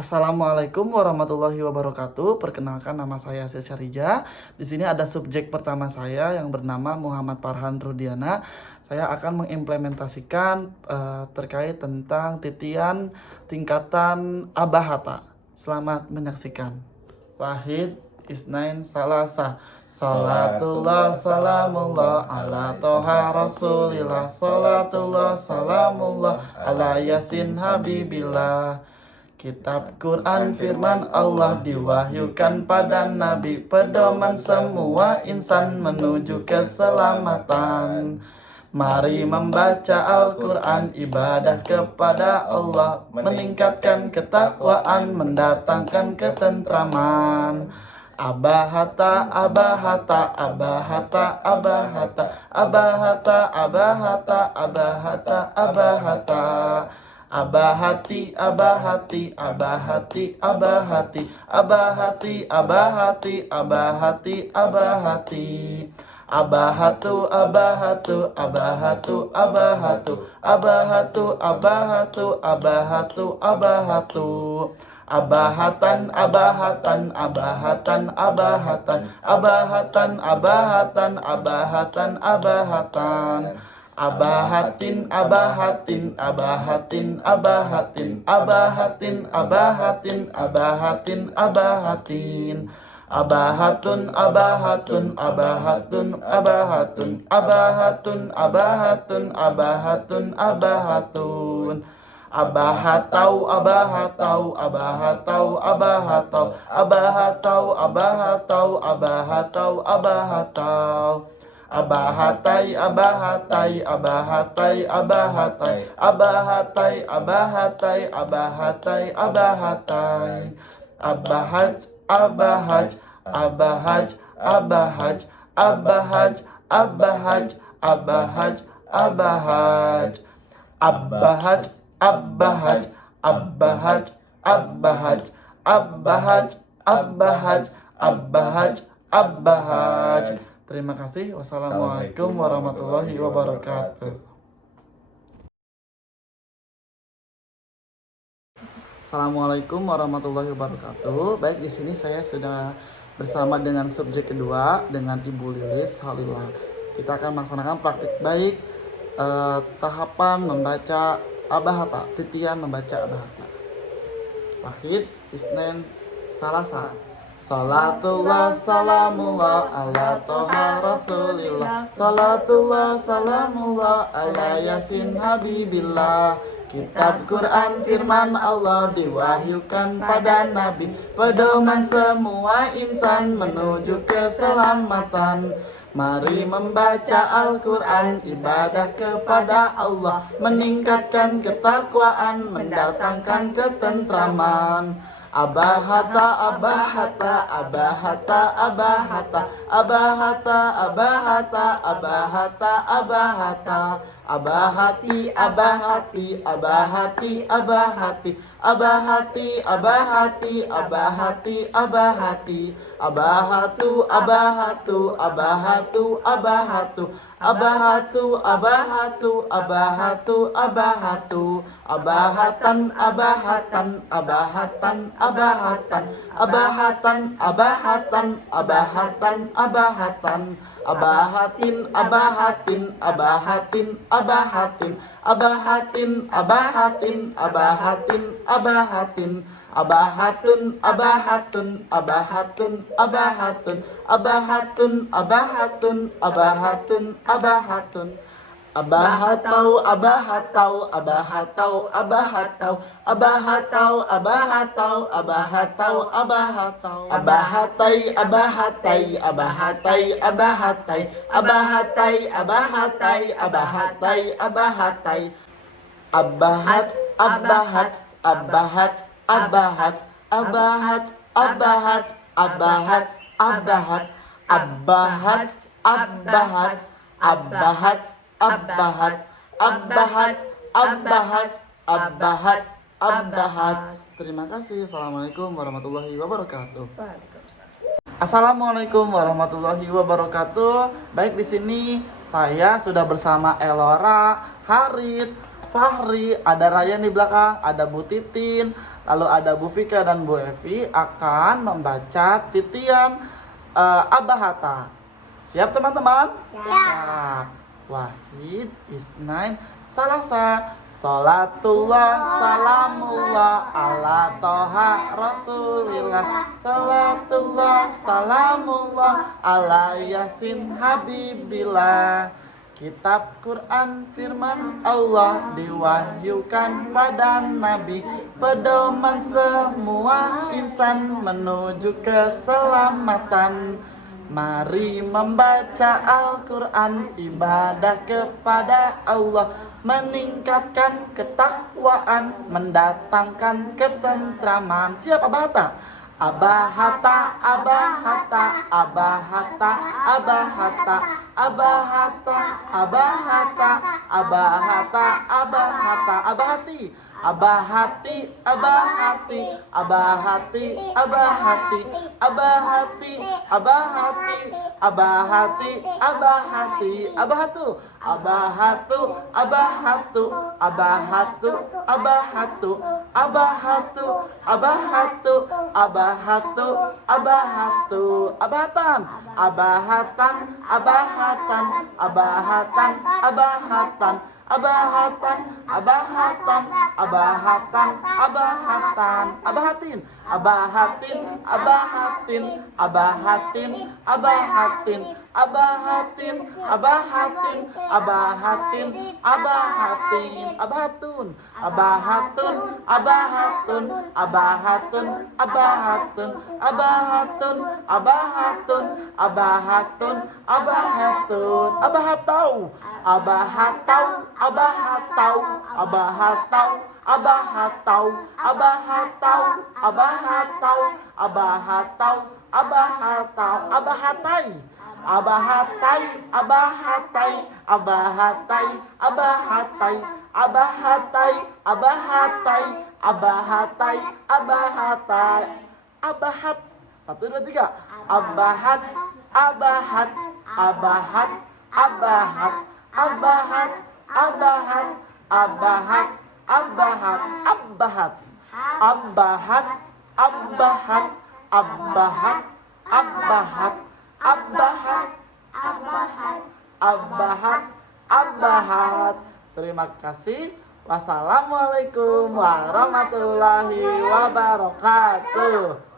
Assalamualaikum warahmatullahi wabarakatuh. Perkenalkan, nama saya Asil Syarija. Di sini ada subjek pertama saya yang bernama Muhammad Farhan Rudiana. Saya akan mengimplementasikan terkait tentang titian tingkatan abahata. Selamat menyaksikan. Wahid, Isnain, Salasa. Salatullah salamullah ala toha rasulillah. Salatullah salamullah ala yasin habibillah. Kitab Quran firman Allah diwahyukan pada Nabi, pedoman semua insan menuju keselamatan. Mari membaca Al-Quran, ibadah kepada Allah, meningkatkan ketakwaan, mendatangkan ketentraman. Abahata, abahata, abahata, abahata, abahata, abahata, abahata, abahata. Abahati, abahati, abahati, abahati, abahati, abahati, abahati, abahati. Abahatu, abahatu, abahatu, abahatu, abahatu, abahatu, abahatu, abahatu. Abahatan, abahatan, abahatan, abahatan, abahatan, abahatan, abahatan, abahatan. Abahatin, abahatin, abahatin, abahatin, abahatin, abahatin, abahatin, abahatin. Abahatun, abahatun, abahatun, abahatun, abahatun, abahatun, abahatun, abahatun. Abahatau, abahatau, abahatau, abahatau, abahatau, abahatau, abahatau, abahatau. Abahatai, abahatai, abahatai, abahatai, abahatai, abahatai, abahatai, abahatai. Abahaj, abahaj, abahaj, abahaj, abahaj, abahaj, abahaj, abahaj. Abahaj, abahaj, abahaj, abahaj, abahaj, abahaj, abahaj, abahaj. Terima kasih. Wassalamualaikum warahmatullahi wabarakatuh. Assalamualaikum warahmatullahi wabarakatuh. Baik, di sini saya sudah bersama dengan subjek kedua dengan Ibu Lilis Halillah. Kita akan melaksanakan praktik baik tahapan membaca abahata, titian membaca abahata. Wahid, Isnain, Salasa. Salatullah salamullah ala toha rasulillah. Salatullah salamullah ala yasin habibillah. Kitab Quran firman Allah diwahyukan pada Nabi, pedoman semua insan menuju keselamatan. Mari membaca Al-Quran, ibadah kepada Allah, meningkatkan ketakwaan, mendatangkan ketentraman. Abahata, abahata, abahata, abahata, abahata, abahata, abahata, abahata. Abahati, abahati, abahati, abahati, abahati, abahati, abahati, abahati. Abahatu, abahatu, abahatu, abahatu, abahatu, abahatu, abahatu, abahatu. Abahatan, abahatan, abahatan, abahatan, abahatan, abahatan, abahatan, abahatan. Abahatin, abahatin, abahatin, abahatin, abahatin, abahatin, abahatin, abahatin. Abahatun, abahatun, abahatun, abahatun, abahatun, abahatun, abahatun, abahatun. Abahatau, abahatau, abahatau, abahatau, abahatau, abahatau, abahatau, abahatau. Abahatai, abahatai, abahatai, abahatai, abahatai, abahatai, abahatai, abahatai. Abahat, abahat, abahat, abahat, abahat, abahat, abahat, abahat, abahat, abahat, abahat, abahat, abahat, abahat, abahat, abahat. Terima kasih. Assalamualaikum warahmatullahi wabarakatuh. Assalamualaikum warahmatullahi wabarakatuh. Baik, di sini saya sudah bersama Elora, Harit, Fahri, ada Ryan di belakang, ada Bu Titin, Lalu ada Bu Vika dan Bu Evi akan membaca titian Abah Hatta. Siap teman-teman? Siap. Wahid, Isnain, Salasa. Salatullah, salamullah, ala toha rasulillah. Salatullah, salamullah, ala yasin habibillah. Kitab Quran firman Allah diwahyukan pada Nabi, pedoman semua insan menuju keselamatan. Mari membaca Al-Quran, ibadah kepada Allah, meningkatkan ketakwaan, mendatangkan ketentraman. Siap Abah Hatta? Abah Hatta, Abah Hatta, Abah Hatta, Abah Hatta, Abah Hatta, Abah Hatta, Abah Hatta, Abah Hatta, Abah Hati. Abah Hati, Abah Hati, Abah Hati, Abah Hati, Abah Hati, Abah Hati, Abah Hati, Abah Hati, Abah Hatu, Abah Hatu, Abah Hatu, Abah Hatu, Abah Hatu, Abah Hatu, Abah Hatu, Abah Hatu, Abah Hatu, Abah Hatan, Abah Hatan, Abah Hatan, Abah Hatan, Abah Hatan, Abah Hatan, Abah Hatan, Abah Hatan, Abah Hatan, Abah Hatin, Abah Hatin, Abah Hatin, Abah Hatin, Abah Hatin, Abah Hatin, Abah Hatin, Abah Hatin, Abah Hatin, Abah Hatun, Abah Hatun, Abah Hatun, Abah Hatun, Abah Hatun, Abah Hatun, Abah Hatun, Abah Hatun, Abah Hatun, Abah Hatau, Abah Hatau, Abah Hatau, Abah Hatau, Abah Hatau, Abah Hatau, Abah Hatau, Abah Hatau, Abah Hatau, Abah Hatai, Abah Hatai, Abah Hatai, Abah Hatai, Abah Hatai, Abah Hatai, Abah Hatai, Abah Hatai, Abah Hatai, Abah Hat. 1, 2, 3. Abah Hat, Abah Hat, Abah Hat, Abah Hat, Abah Hat, Abah Hat, Abah Hat, Abah Hat, Abah Hat, Abah Hat, Abah Hat, Abah Hat, Abah Hat, Abah Hat, Abah Hat, Abah Hat, Abah Hat. Terima kasih. Wassalamualaikum warahmatullahi wabarakatuh.